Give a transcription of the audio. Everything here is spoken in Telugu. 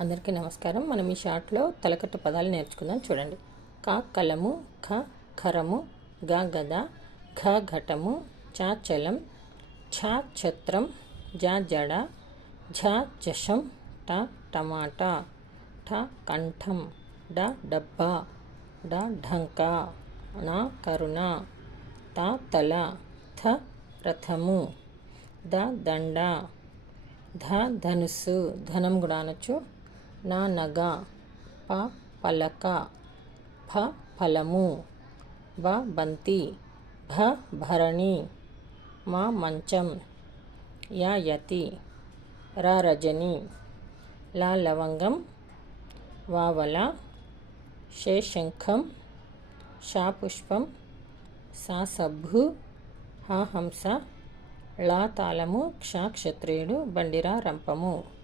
అందరికీ నమస్కారం. మనం ఈ షార్ట్లో తలకట్టు పదాలు నేర్చుకుందాం. చూడండి. క కలము ఖ ఖరము గ గద ఘ ఘటము చ చలం ఛ ఛత్రం జ జడ ఝ జషం ట టమాటా ఠ కంఠం డ డబ్బా డ ఢంకా నా కరుణ త తల థ రథము ద దండ ధ ధనుస్సు ధనం కూడా అనొచ్చు. నా నగ. ప పలక. ఫ ఫలము. బ బంతి. భ భరణి. మా మంచం. యా యతి. రా రజని. లా లవంగం. వావల షే శంఖం. షా పుష్పం. సా సబ్బు. హ హంస. లా తాళము. క్ష క్షత్రియుడు. బండిరా రంపము.